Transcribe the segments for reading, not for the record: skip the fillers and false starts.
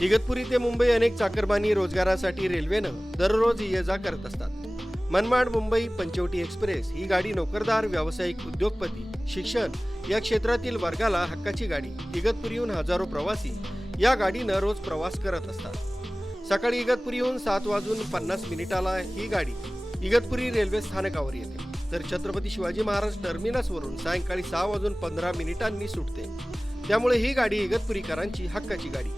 इगतपुरी ते मुंबई अनेक चाकरमानी रोजगारासाठी रेल्वेनं दररोज ये-जा करत असतात। मनमाड मुंबई पंचवटी एक्सप्रेस ही गाडी नोकरदार, व्यावसायिक, उद्योगपती, शिक्षण या क्षेत्रातील वर्गाला हक्काची गाडी। इगतपुरीहून हजारो प्रवासी या गाडीनं रोज प्रवास करत असतात। सकाळी इगतपुरीहून 7:50 ही गाडी इगतपुरी रेल्वे स्थानकावर येते, तर छत्रपती शिवाजी महाराज टर्मिनसवरून सायंकाळी 6:15 सुटते। त्यामुळे ही गाडी इगतपुरीकरांची हक्काची गाडी।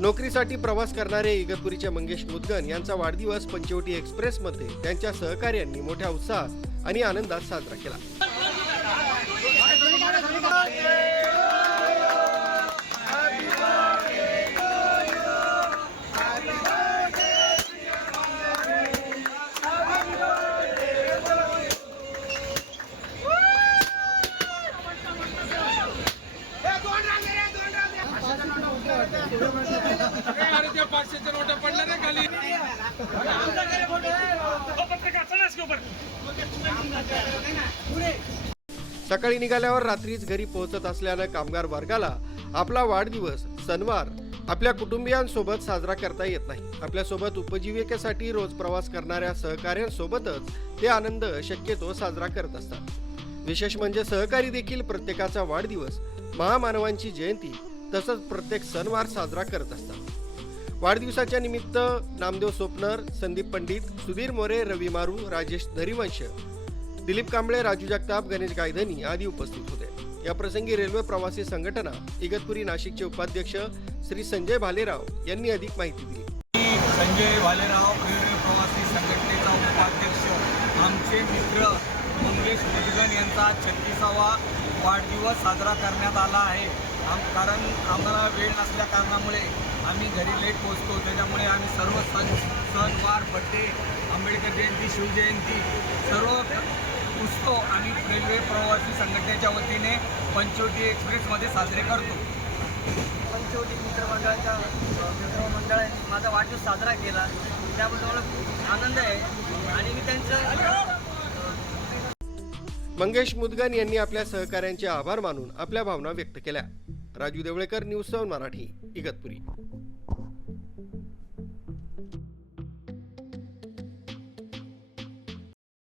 नोकरीसाठी प्रवास करणारे इगतपुरीचे मंगेश मुदगन यांचा वाढदिवस पंचवटी एक्सप्रेसमध्ये त्यांच्या सहकार्यांनी मोठ्या उत्साहात आणि आनंदात साजरा केला। सकाळी निघाल्यावर रात्रीच घरी पोहोचत असल्यानं कामगार वर्गाला आपला वाढदिवस सणवार आपल्या कुटुंबियांसोबत साजरा करता येत नाही। आपल्यासोबत उपजीविकेसाठी रोज प्रवास करणाऱ्या सहकाऱ्यांसोबतच ते आनंद शक्यतो साजरा करत असतात। विशेष म्हणजे सहकारी देखील प्रत्येकाचा वाढदिवस, महामानवांची जयंती तसंच प्रत्येक सणवार साजरा करत असतात। वाढदिवसाच्या निमित्त नामदेव सोपनर, संदीप पंडित, सुधीर मोरे, रवी मारू, राजेश धरिवंश, दिलीप कांबळे, राजू जगताप, गणेश गायधनी आदी उपस्थित होते। या प्रसंगी रेल्वे प्रवासी संघटना इगतपुरी नाशिकचे उपाध्यक्ष श्री संजय भालेराव यांनी अधिक माहिती दिली। संजय भालेराव, रेल्वे प्रवासी संघटनेचा उपाध्यक्ष, आमचे मित्र मंगेश मुदगन यांचा 36वा वाढदिवस साजरा करण्यात आला आहे। कारण आम्हाला वेळ नसल्या कारणामुळे आम्ही घरी लेट पोहोचतो, त्याच्यामुळे आम्ही सर्व सणवार, बड्डे, आंबेडकर जयंती, शिवजयंती सर्व उत्सव आम्ही रेल्वे प्रवासी संघटनेच्या वतीने पंचवटी एक्सप्रेसमध्ये साजरे करतो। पंचवटी मित्रमंडळाने माझा वाढदिवस साजरा केला, त्याबद्दल मला खूप आनंद आहे आणि मी त्यांचं मंगेश मुदगन यांनी आपल्या सहकाऱ्यांचे आभार मानून आपल्या भावना व्यक्त केल्या। राजू देवळेकर, न्यूज 7 मराठी, इगतपुरी।